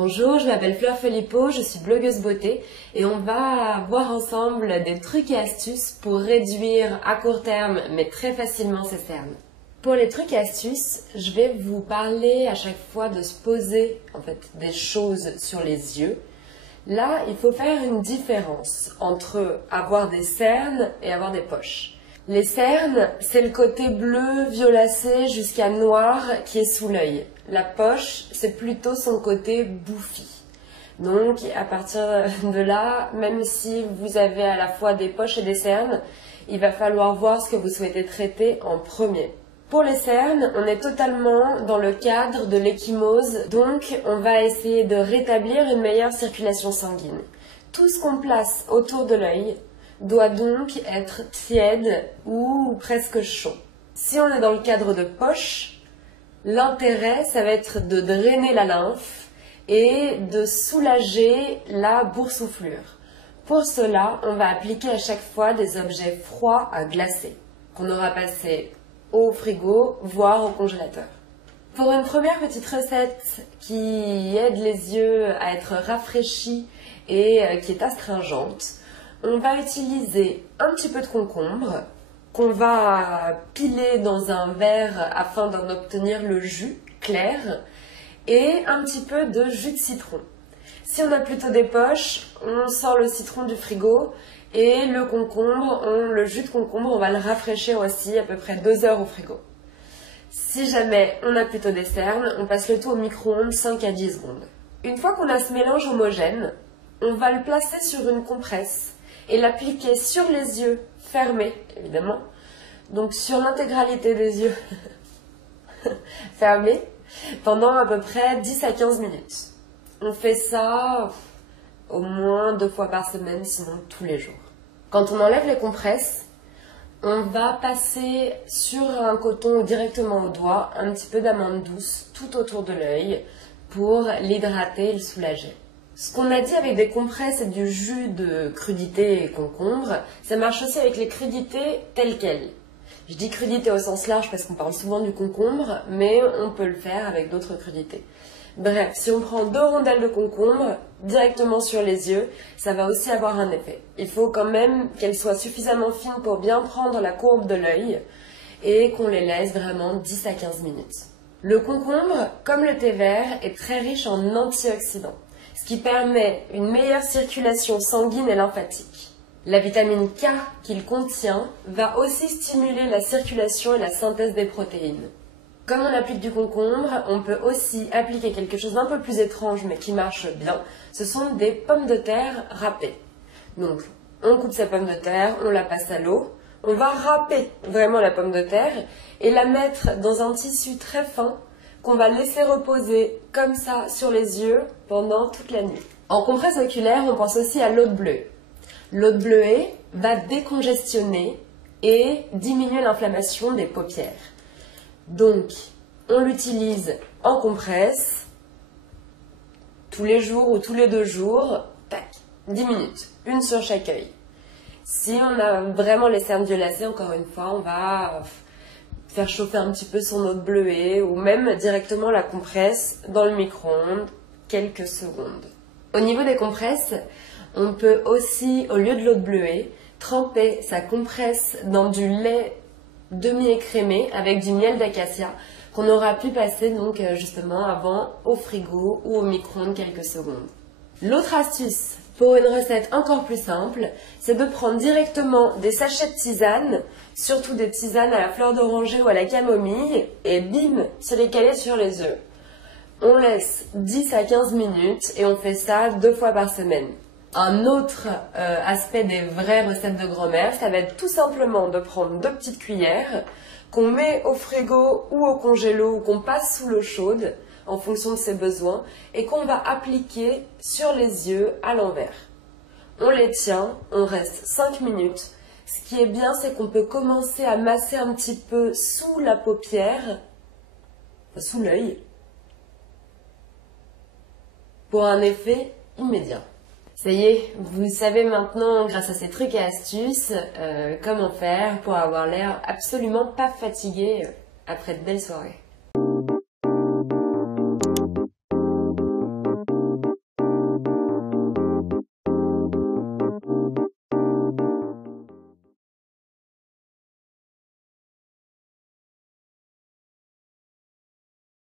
Bonjour, je m'appelle Fleur Filippo, je suis blogueuse beauté et on va voir ensemble des trucs et astuces pour réduire à court terme mais très facilement ces cernes. Pour les trucs et astuces, je vais vous parler à chaque fois de se poser des choses sur les yeux. Là, il faut faire une différence entre avoir des cernes et avoir des poches. Les cernes, c'est le côté bleu violacé jusqu'à noir qui est sous l'œil. La poche, c'est plutôt son côté bouffi. Donc, à partir de là, même si vous avez à la fois des poches et des cernes, il va falloir voir ce que vous souhaitez traiter en premier. Pour les cernes, on est totalement dans le cadre de l'ecchymose, donc on va essayer de rétablir une meilleure circulation sanguine. Tout ce qu'on place autour de l'œil doit donc être tiède ou presque chaud. Si on est dans le cadre de poche, l'intérêt, ça va être de drainer la lymphe et de soulager la boursouflure. Pour cela, on va appliquer à chaque fois des objets froids à glacer, qu'on aura passé au frigo, voire au congélateur. Pour une première petite recette qui aide les yeux à être rafraîchis et qui est astringente, on va utiliser un petit peu de concombre qu'on va piler dans un verre afin d'en obtenir le jus clair et un petit peu de jus de citron. Si on a plutôt des poches, on sort le citron du frigo et le concombre, le jus de concombre, on va le rafraîchir aussi à peu près 2 heures au frigo. Si jamais on a plutôt des cernes, on passe le tout au micro-ondes 5 à 10 secondes. Une fois qu'on a ce mélange homogène, on va le placer sur une compresse et l'appliquer sur les yeux fermés, évidemment, donc sur l'intégralité des yeux fermés, pendant à peu près 10 à 15 minutes. On fait ça au moins 2 fois par semaine, sinon tous les jours. Quand on enlève les compresses, on va passer sur un coton ou directement au doigt un petit peu d'amande douce tout autour de l'œil pour l'hydrater et le soulager. Ce qu'on a dit avec des compresses et du jus de crudité et concombre, ça marche aussi avec les crudités telles quelles. Je dis crudité au sens large parce qu'on parle souvent du concombre, mais on peut le faire avec d'autres crudités. Bref, si on prend 2 rondelles de concombre directement sur les yeux, ça va aussi avoir un effet. Il faut quand même qu'elles soient suffisamment fines pour bien prendre la courbe de l'œil et qu'on les laisse vraiment 10 à 15 minutes. Le concombre, comme le thé vert, est très riche en antioxydants, ce qui permet une meilleure circulation sanguine et lymphatique. La vitamine K qu'il contient va aussi stimuler la circulation et la synthèse des protéines. Comme on applique du concombre, on peut aussi appliquer quelque chose d'un peu plus étrange mais qui marche bien. Ce sont des pommes de terre râpées. Donc, on coupe sa pomme de terre, on la passe à l'eau, on va râper vraiment la pomme de terre et la mettre dans un tissu très fin qu'on va laisser reposer comme ça sur les yeux pendant toute la nuit. En compresse oculaire, on pense aussi à l'eau de bleuet. L'eau de bleuet va décongestionner et diminuer l'inflammation des paupières. Donc, on l'utilise en compresse, tous les jours ou tous les 2 jours, tac, 10 minutes, une sur chaque œil. Si on a vraiment les cernes violacées, encore une fois, on va faire chauffer un petit peu son eau de bleuet ou même directement la compresse dans le micro-ondes, quelques secondes. Au niveau des compresses, on peut aussi, au lieu de l'eau de bleuet, tremper sa compresse dans du lait demi-écrémé avec du miel d'acacia qu'on aura pu passer donc justement avant au frigo ou au micro-ondes quelques secondes. L'autre astuce pour une recette encore plus simple, c'est de prendre directement des sachets de tisane, surtout des tisanes à la fleur d'oranger ou à la camomille, et bim, se les caler sur les yeux. On laisse 10 à 15 minutes et on fait ça 2 fois par semaine. Un autre aspect des vraies recettes de grand-mère, ça va être tout simplement de prendre 2 petites cuillères qu'on met au frigo ou au congélo ou qu'on passe sous l'eau chaude en fonction de ses besoins et qu'on va appliquer sur les yeux à l'envers. On les tient, on reste 5 minutes. Ce qui est bien, c'est qu'on peut commencer à masser un petit peu sous la paupière, sous l'œil, pour un effet immédiat. Ça y est, vous savez maintenant, grâce à ces trucs et astuces, comment faire pour avoir l'air absolument pas fatigué après de belles soirées.